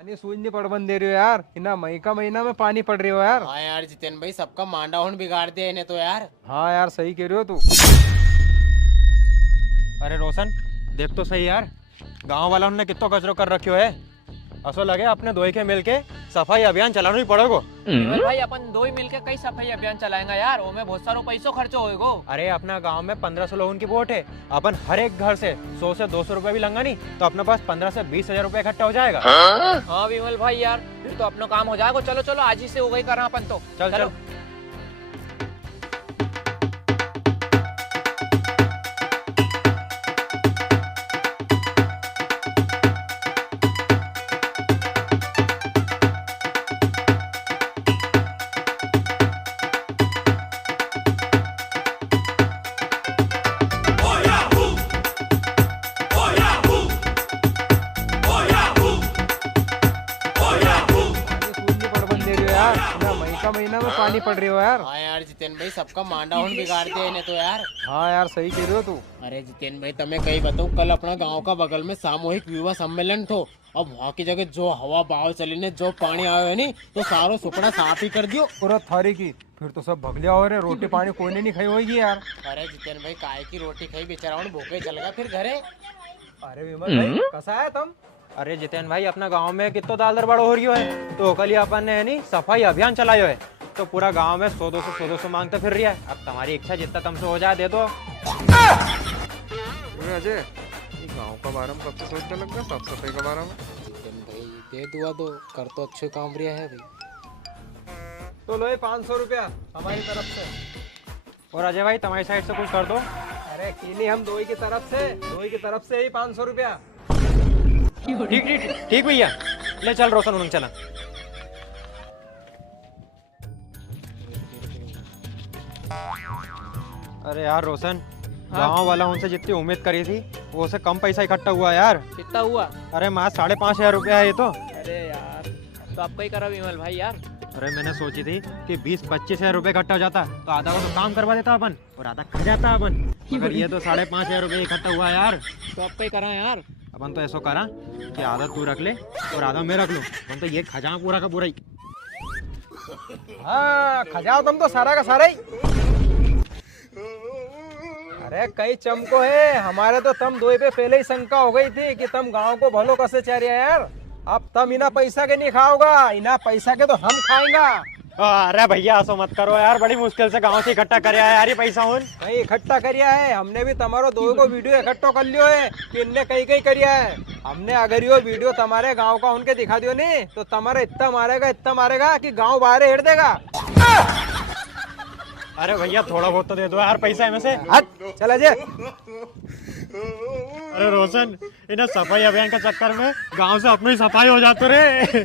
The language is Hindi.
पानी सूझ नहीं पड़बन दे रही हो यार, इना मई का महीना में पानी पड़ रही हो यार। हाँ यार जितेन भाई, सबका मांडा हुन बिगाड़ दिया इन्हें तो यार। हाँ यार सही कह रहे हो तू। अरे रोशन देख तो सही यार, गांव वालों ने कितो कचरो कर रखियो है। असो लगे अपने दोई के मिलके सफाई अभियान चलाना ही पड़ेगो। भाई अपन दो ही मिलके कई सफाई अभियान चलाएंगे यार, ओमे बहुत सारो पैसों खर्चो होएगो। अरे अपना गांव में 1500 लोगों की वोट है, अपन हर एक घर से 100 से 200 रुपए भी लंगा नहीं तो अपने पास 15 से 20 हजार रुपए इकट्ठा हो जाएगा। हाँ विमल भाई यार, फिर तो अपना काम हो जाएगा। चलो चलो आज ही से हो गई करा अपन तो। चल चलो। का महीना में पानी पड़ रही हो यार। हाँ यार जितेन भाई, सबका मांडा हुन बिगाड़ दिया इन्हें तो यार। हाँ यार सही कह रहे हो तू। अरे जितेन भाई तमें कही बताऊं, कल अपना गांव का बगल में सामूहिक विवाह सम्मेलन थो। अब वहाँ की जगह जो हवा बाव चली ने, जो पानी आयो है नी, तो सारो सुपड़ा साफ ही कर दियो पूरा थारी की। फिर तो सब भगलिया हो रहे, रोटी पानी कोई ने नहीं खाई होगी यार। अरे जितेन भाई, काय की रोटी खाई बेचारा भूखे चल गया फिर घरे। अरे विमल भाई कैसा है तुम? अरे जितेन भाई, अपना गांव में कितो दाल दरबार हो रही है, तो कल ही अपन ने नहीं सफाई अभियान चलायो है, तो पूरा गांव में 100-200 मांगते फिर रही है। अब तुम्हारी इच्छा जितना तुमसे हो जाए दे दो। अजय गाँव का बारे में कब से सोचने लग गया, साफ सफाई के बारे में? जितेन भाई दे दुआ दो, कर तो अच्छे काम रिया है भाई। तो लो 500 रुपया हमारी तरफ से। और अजय भाई तुम्हारी साइड से कुछ कर दो। अरे कीनी हम दोई की तरफ से ही 500 रुपया। ठीक ठीक ठीक भैया, ले चल रोशन उन्हें चला। अरे यार रोशन, गांव वाला उनसे जितनी उम्मीद करी थी वो से कम पैसा इकट्ठा हुआ यार। कितना हुआ? अरे माँ 5,500 रुपया है ये तो। अरे यार तो आपका ही करा विमल भाई यार। अरे मैंने सोची थी कि 20-25 हजार रुपये इकट्ठा हो जाता तो आधा वो तो काम करवा देता अपन और आधा खा जाता अपन, मगर ये तो 5,500 रुपये इकट्ठा हुआ यार। तो आपका ही करा यार। अपन तो ऐसा करा कि आधा तू रख ले और आधा मैं रख लूं, अपन तो ये खजा पूरा का पूरा ही। हाँ खजाओ तुम तो सारा का सारा ही। अरे कई चमको है, हमारे तो तुम दो पे पहले ही शंका हो गई थी कि तुम गांव को भलो कैसे चाह रहे यार। अब तुम इना पैसा के नहीं खाओगा, इना पैसा के तो हम खाएंगा। अरे भैया ऐसा मत करो यार, बड़ी मुश्किल से गांव से इकट्ठा कर है यार ये पैसा। उन कहीं इकट्ठा करिया है हमने भी, तुम्हारो दो को वीडियो इकट्ठा कर लियो है कि इनने कहीं कहीं करिया है हमने। अगर यो वीडियो तुम्हारे गांव का उनके दिखा दियो नहीं तो तुम्हारा इतना मारेगा कि गांव बाहर हेड़ देगा। अरे भैया थोड़ा बहुत तो दे दो यार पैसा में से। चल अजय। अरे रोशन, इन्हें सफाई अभियान के चक्कर में गांव से अपनी सफाई हो जाते रे।